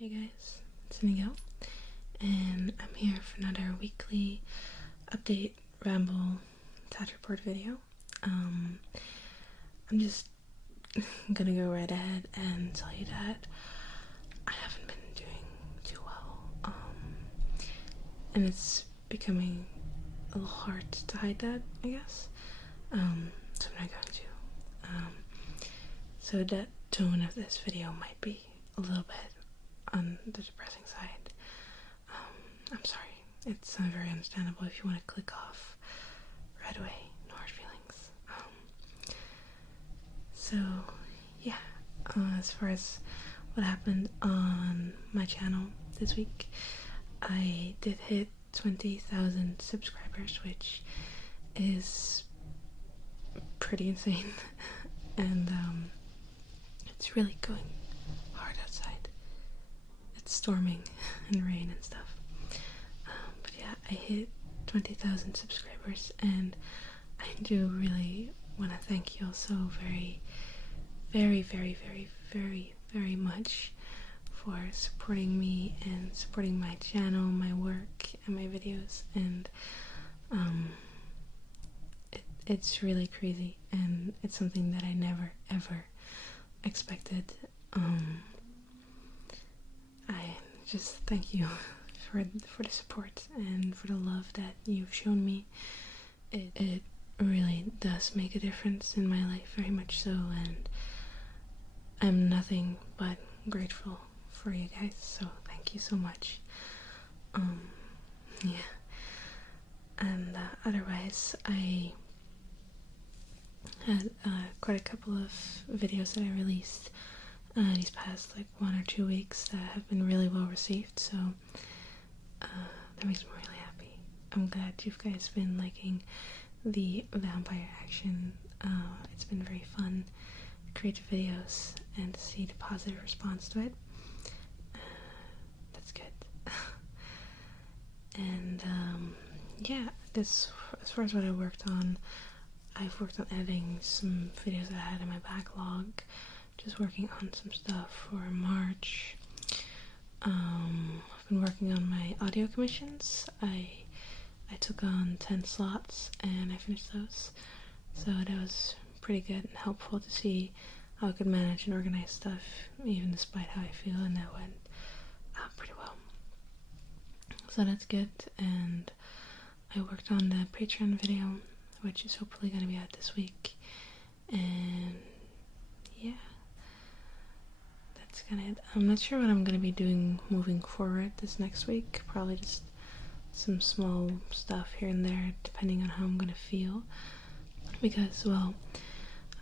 Hey guys, it's Miguel, and I'm here for another weekly update Ramble stat report video. I'm just gonna go right ahead and tell you that I haven't been doing too well, and it's becoming a little hard to hide that, I guess. So I'm not going to. So the tone of this video might be a little bit on the depressing side. I'm sorry. It's very understandable if you want to click off right away. No hard feelings. So yeah, as far as what happened on my channel this week, I did hit 20,000 subscribers, which is pretty insane. And it's really going hard outside. It's storming and rain and stuff. But yeah, I hit 20,000 subscribers, and I do really want to thank you all so very, very, very, very, very, very much for supporting me and supporting my channel, my work, and my videos. And it's really crazy, and it's something that I never ever expected. I just thank you for the support and for the love that you've shown me. It really does make a difference in my life, very much so, and I'm nothing but grateful for you guys, so thank you so much. Yeah. And otherwise, I had quite a couple of videos that I released these past like 1 or 2 weeks that have been really well received, so that makes me really happy. I'm glad you guys been liking the vampire action. It's been very fun to create videos and to see the positive response to it. That's good. And yeah, this, as far as what I worked on, I've worked on editing some videos that I had in my backlog, just working on some stuff for March. I've been working on my audio commissions. I took on 10 slots and I finished those, so that was pretty good and helpful to see how I could manage and organize stuff even despite how I feel, and that went pretty well. So that's good. And I worked on the patron video, which is hopefully going to be out this week, and yeah, that's kind of it. I'm not sure what I'm going to be doing moving forward this next week. Probably just some small stuff here and there depending on how I'm going to feel, because, well,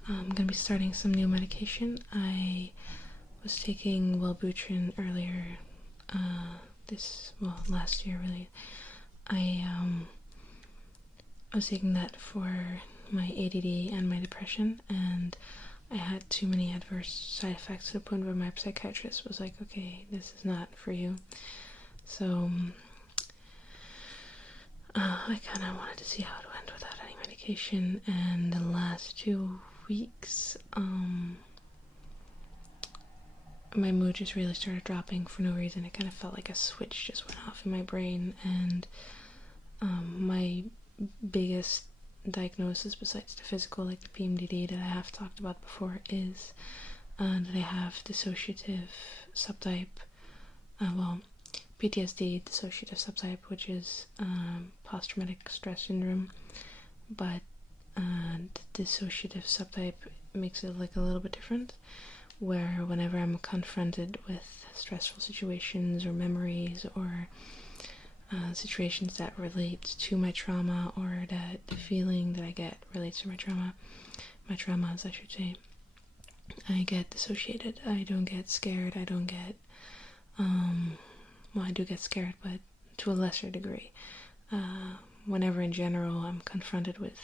I'm going to be starting some new medication. I was taking Wellbutrin earlier last year really. I was taking that for my ADD and my depression, and I had too many adverse side effects to the point where my psychiatrist was like, okay, this is not for you. So I kind of wanted to see how it went without any medication, and the last 2 weeks my mood just really started dropping for no reason. It kind of felt like a switch just went off in my brain, and my biggest diagnosis besides the physical, like the PMDD that I have talked about before, is that I have dissociative subtype, PTSD dissociative subtype, which is post-traumatic stress syndrome, but the dissociative subtype makes it like a little bit different, where whenever I'm confronted with stressful situations or memories or situations that relate to my trauma, or that the feeling that I get relates to my traumas, I should say, I get dissociated. I don't get scared. I don't get, I do get scared, but to a lesser degree. Whenever in general I'm confronted with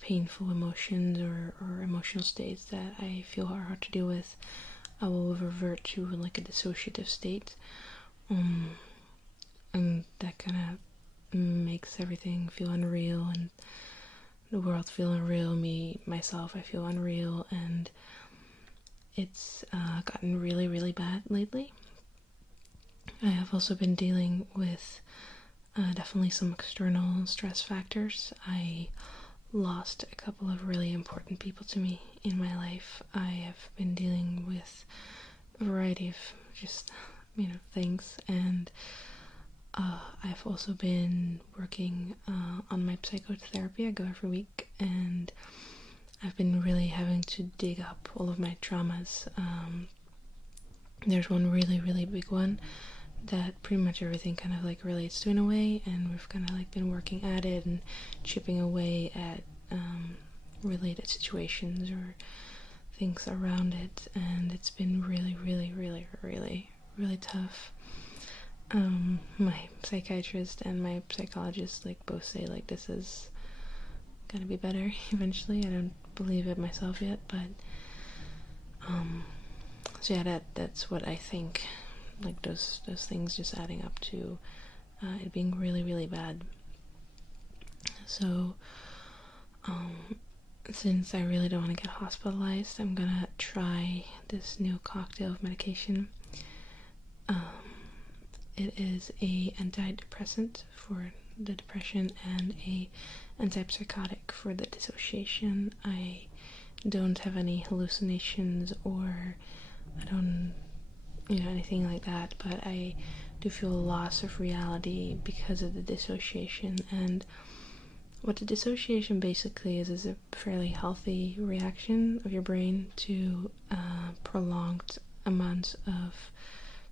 painful emotions or emotional states that I feel are hard to deal with, I will revert to like a dissociative state. And that kind of makes everything feel unreal, and the world feel unreal, myself, I feel unreal, and it's gotten really, really bad lately. I have also been dealing with definitely some external stress factors. I lost a couple of really important people to me in my life. I have been dealing with a variety of just, things, and I've also been working on my psychotherapy. I go every week, and I've been really having to dig up all of my traumas. There's one really, really big one that pretty much everything kind of like relates to in a way, and we've kind of like been working at it and chipping away at related situations or things around it, and it's been really, really, really, really, really tough. My psychiatrist and my psychologist like both say like this is gonna be better eventually. I don't believe it myself yet, but so yeah, that's what I think. Like those things just adding up to it being really, really bad. So since I really don't want to get hospitalized, I'm gonna try this new cocktail of medication. It is a antidepressant for the depression and a antipsychotic for the dissociation. I don't have any hallucinations or I don't, anything like that, but I do feel a loss of reality because of the dissociation. And what the dissociation basically is a fairly healthy reaction of your brain to prolonged amounts of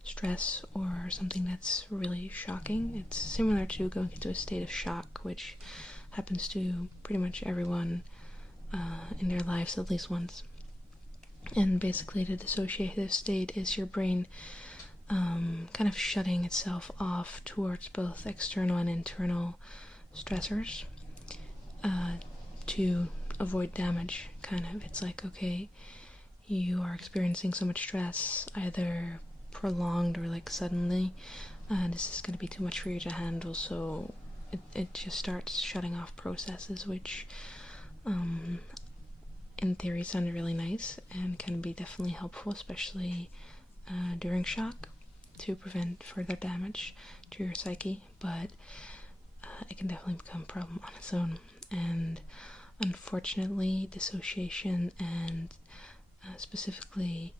stress or something that's really shocking. It's similar to going into a state of shock, which happens to pretty much everyone in their lives at least once. And basically the dissociative state is your brain kind of shutting itself off towards both external and internal stressors to avoid damage, kind of. It's like, okay, you are experiencing so much stress, either prolonged or like suddenly, this is going to be too much for you to handle, so it just starts shutting off processes, which in theory sound really nice and can be definitely helpful, especially during shock, to prevent further damage to your psyche, but it can definitely become a problem on its own. And unfortunately, dissociation and specifically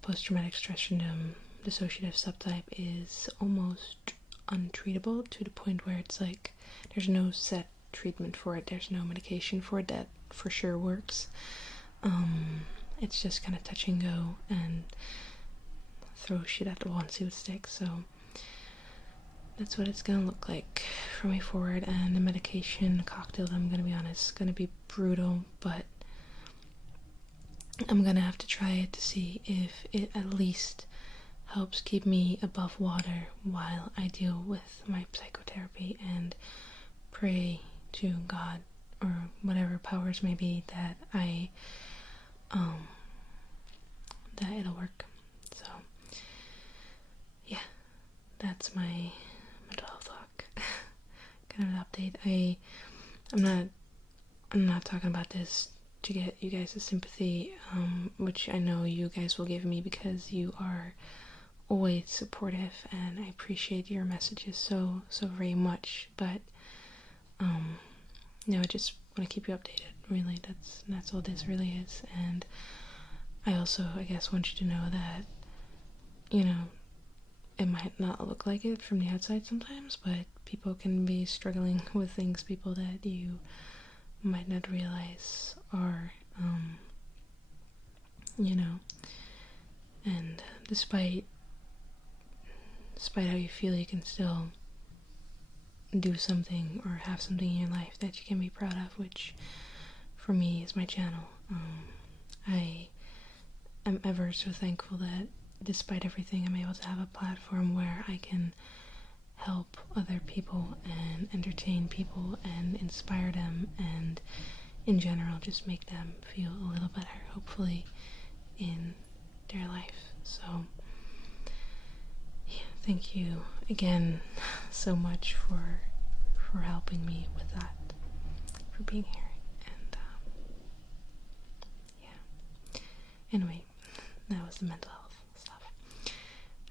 post-traumatic stress syndrome dissociative subtype is almost untreatable, to the point where it's like there's no set treatment for it, there's no medication for it that for sure works. It's just kind of touch and go and throw shit at the wall and see what sticks. So that's what it's gonna look like from me forward. And the medication cocktail, I'm gonna be honest, is gonna be brutal, but I'm gonna have to try it to see if it at least helps keep me above water while I deal with my psychotherapy, and pray to God or whatever powers may be that that it'll work. So yeah, that's my mental health talk. Kind of an update. I'm not talking about this to get you guys' sympathy, which I know you guys will give me because you are always supportive and I appreciate your messages so very much, but I just want to keep you updated, really. That's all this really is. And I also, I guess, want you to know that it might not look like it from the outside sometimes, but people can be struggling with things, people that you might not realize are, and despite how you feel, you can still do something or have something in your life that you can be proud of, which for me is my channel. I am ever so thankful that despite everything, I'm able to have a platform where I can help other people and entertain people and inspire them, and in general just make them feel a little better, hopefully, in their life. So yeah, thank you again so much for helping me with that, for being here, and yeah. Anyway, that was the mental health stuff.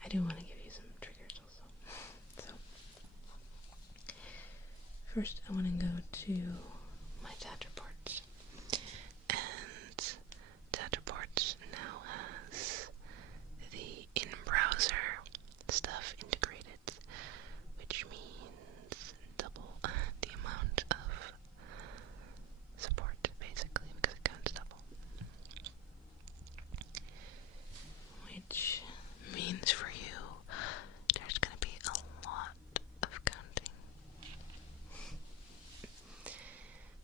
I do want to give you some first I want to go to my tat reports. And tat reports now has the in-browser stuff integrated, which means double the amount of support, basically, because it counts double. Which means for you, there's going to be a lot of counting.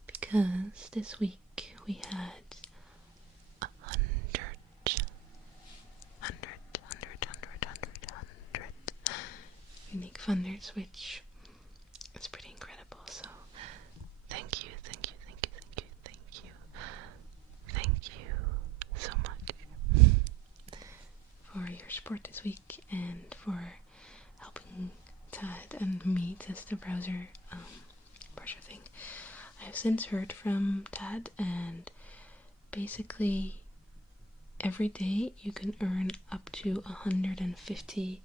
Because this week we had 100 unique funders, which is pretty incredible. So thank you so much for your support this week and for helping Tad and me test the browser thing. I have since heard from Tad, and basically every day you can earn up to 150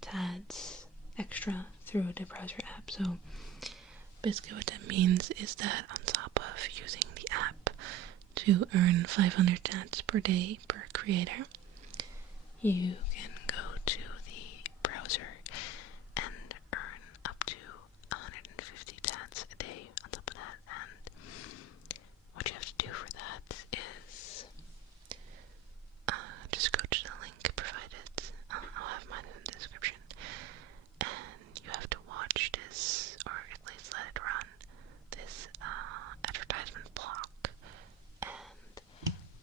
Tads extra through the browser app. So basically what that means is that on top of using the app to earn 500 Tads per day per creator, you can go to the browser and earn up to 150 Tads a day on top of that. And what you have to do for that is just go to the link provided. I'll have mine in the description. And you have to watch this, or at least let it run, this advertisement block. And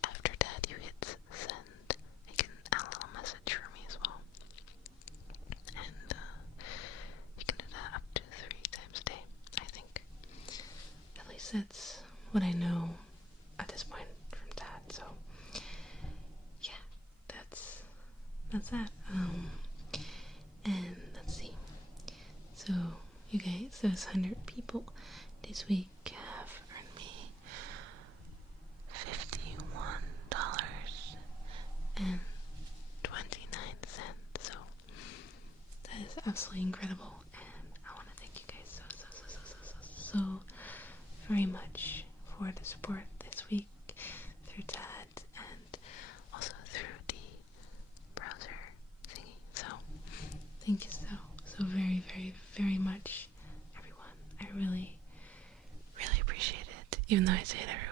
after that you hit send. You can add a little message for me as well. And you can do that up to 3 times a day, I think. At least that's what I know at this point from Dad. So yeah, that's that. And let's see. So you guys, those 100 people this week have earned me $51.29. So that is absolutely incredible, and I want to thank you guys so very much for the support this week through Tad and also through the browser thingy. So thank you so very much, everyone. I really appreciate it, even though I say it every